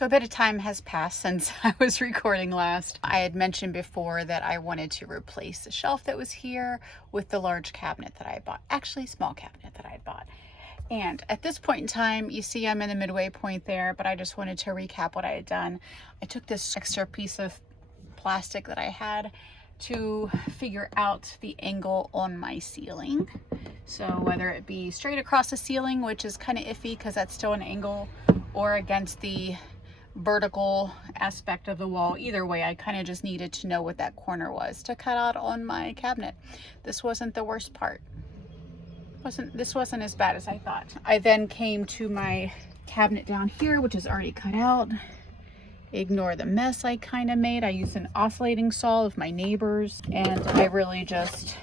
So a bit of time has passed since I was recording last. I had mentioned before that I wanted to replace the shelf that was here with the large cabinet that I had bought. Actually, small cabinet that I had bought. And at this point in time, you see I'm in the midway point there, but I just wanted to recap what I had done. I took this extra piece of plastic that I had to figure out the angle on my ceiling. So whether it be straight across the ceiling, which is kind of iffy because that's still an angle, or against the vertical aspect of the wall. Either way, I kind of just needed to know what that corner was to cut out on my cabinet. This wasn't the worst part. This wasn't as bad as I thought. I then came to my cabinet down here, which is already cut out. Ignore the mess I kind of made. I used an oscillating saw of my neighbors, and I really just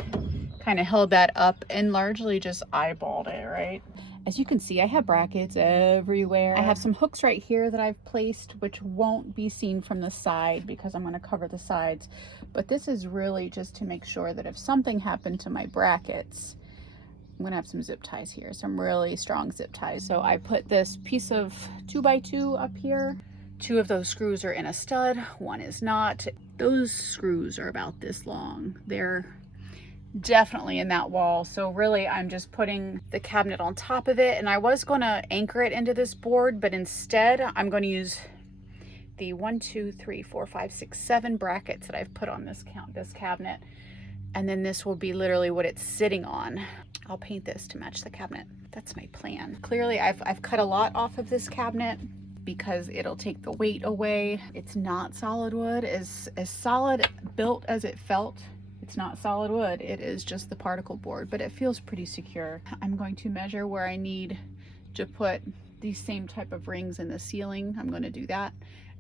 kind of held that up and largely just eyeballed it, right? As you can see, I have brackets everywhere. I have some hooks right here that I've placed, which won't be seen from the side because I'm going to cover the sides. But this is really just to make sure that if something happened to my brackets, I'm going to have some zip ties here, some really strong zip ties. So I put this piece of 2x2 up here. 2 of those screws are in a stud, 1 is not. Those screws are about this long. They're definitely in that wall. So really I'm just putting the cabinet on top of it, and I was going to anchor it into this board, but instead I'm going to use the 1, 2, 3, 4, 5, 6, 7 brackets that I've put on this cabinet, and then this will be literally what it's sitting on. I'll paint this to match the cabinet. That's my plan. Clearly I've cut a lot off of this cabinet because it'll take the weight away. It's not solid wood. As solid built as it felt, it's not solid wood. It is just the particle board, but it feels pretty secure. I'm going to measure where I need to put these same type of rings in the ceiling. I'm going to do that,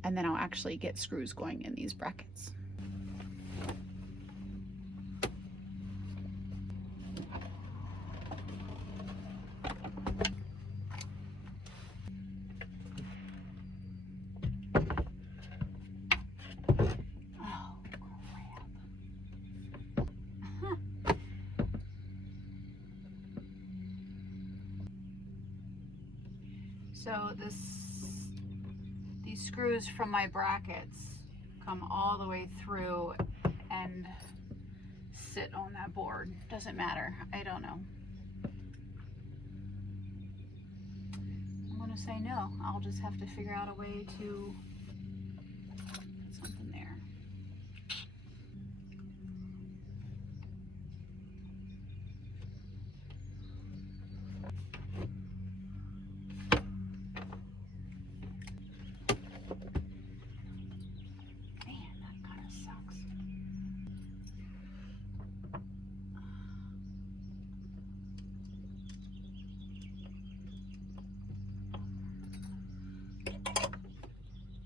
and then I'll actually get screws going in these brackets. So these screws from my brackets come all the way through and sit on that board. Doesn't matter. I don't know. I'm gonna say no. I'll just have to figure out a way to put something there.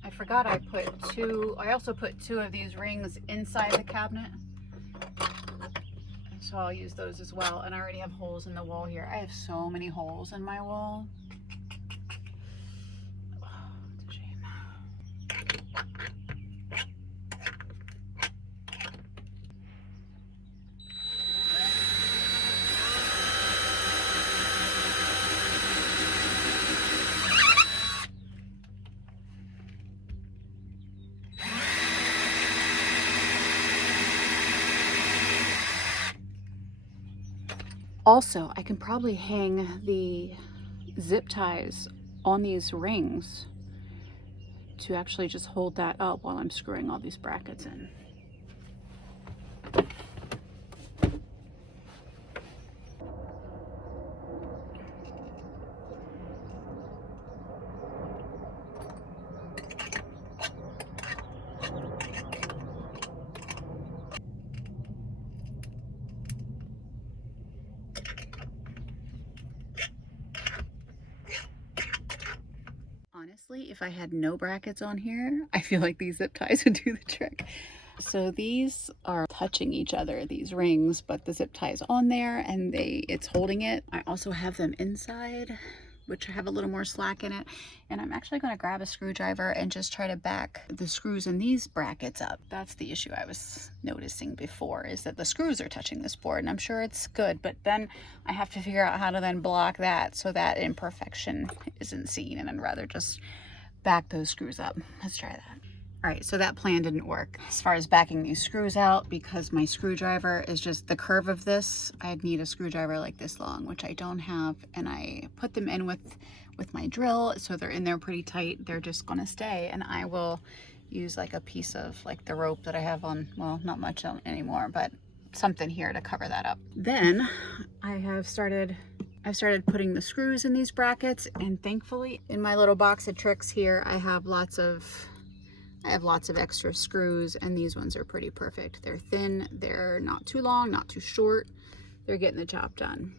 I forgot I also put 2 of these rings inside the cabinet. So I'll use those as well. And I already have holes in the wall here. I have so many holes in my wall. Oh, it's a shame. Also, I can probably hang the zip ties on these rings to actually just hold that up while I'm screwing all these brackets in. Honestly, if I had no brackets on here, I feel like these zip ties would do the trick. So these are touching each other, these rings, but the zip tie is on there and it's holding it. I also have them inside, which have a little more slack in it. And I'm actually going to grab a screwdriver and just try to back the screws in these brackets up. That's the issue I was noticing before, is that the screws are touching this board, and I'm sure it's good, but then I have to figure out how to then block that so that imperfection isn't seen, and I'd rather just back those screws up. Let's try that. All right, so that plan didn't work as far as backing these screws out because my screwdriver is just the curve of this. I'd need a screwdriver like this long, which I don't have, and I put them in with my drill, so they're in there pretty tight. They're just gonna stay, and I will use like a piece of like the rope that I have on, well, not much on anymore, but something here to cover that up. Then I've started putting the screws in these brackets, and thankfully in my little box of tricks here, I have lots of extra screws, and these ones are pretty perfect. They're thin, they're not too long, not too short. They're getting the job done.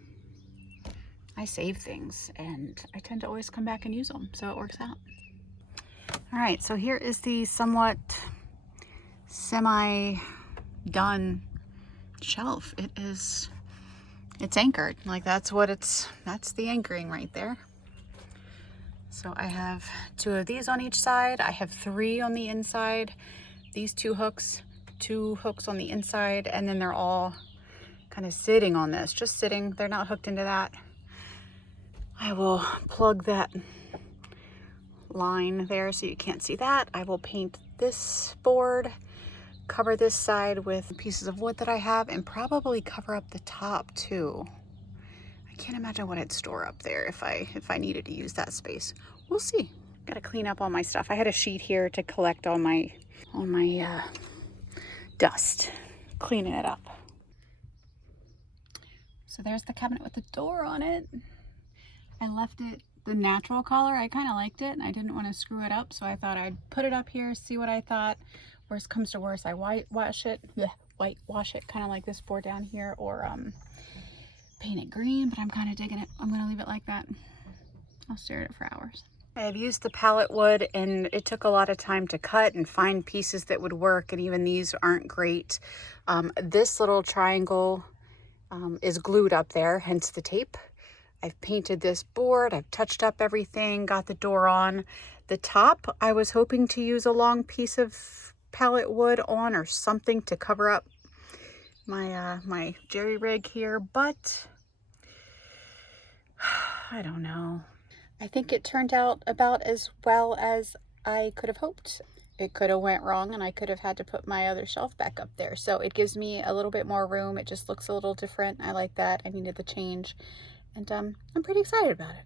I save things and I tend to always come back and use them, so it works out. All right, so here is the somewhat semi-done shelf. It's anchored. Like that's the anchoring right there. So I have 2 of these on each side. I have 3 on the inside. These 2 hooks on the inside, and then they're all kind of sitting on this, just sitting. They're not hooked into that. I will plug that line there so you can't see that. I will paint this board, cover this side with pieces of wood that I have, and probably cover up the top too. I can't imagine what I'd store up there if I needed to use that space. We'll see. Gotta clean up all my stuff. I had a sheet here to collect all my dust, cleaning it up. So there's the cabinet with the door on it. I left it the natural color. I kind of liked it and I didn't want to screw it up, so I thought I'd put it up here, see what I thought. Worst comes to worst, I whitewash it kind of like this board down here, or paint it green, but I'm kind of digging it. I'm going to leave it like that. I'll stare at it for hours. I have used the pallet wood, and it took a lot of time to cut and find pieces that would work, and even these aren't great. This little triangle is glued up there, hence the tape. I've painted this board, I've touched up everything, got the door on. The top, I was hoping to use a long piece of pallet wood on or something to cover up my jerry rig here, but I don't know. I think it turned out about as well as I could have hoped. It could have went wrong and I could have had to put my other shelf back up there. So it gives me a little bit more room. It just looks a little different. I like that. I needed the change, and I'm pretty excited about it.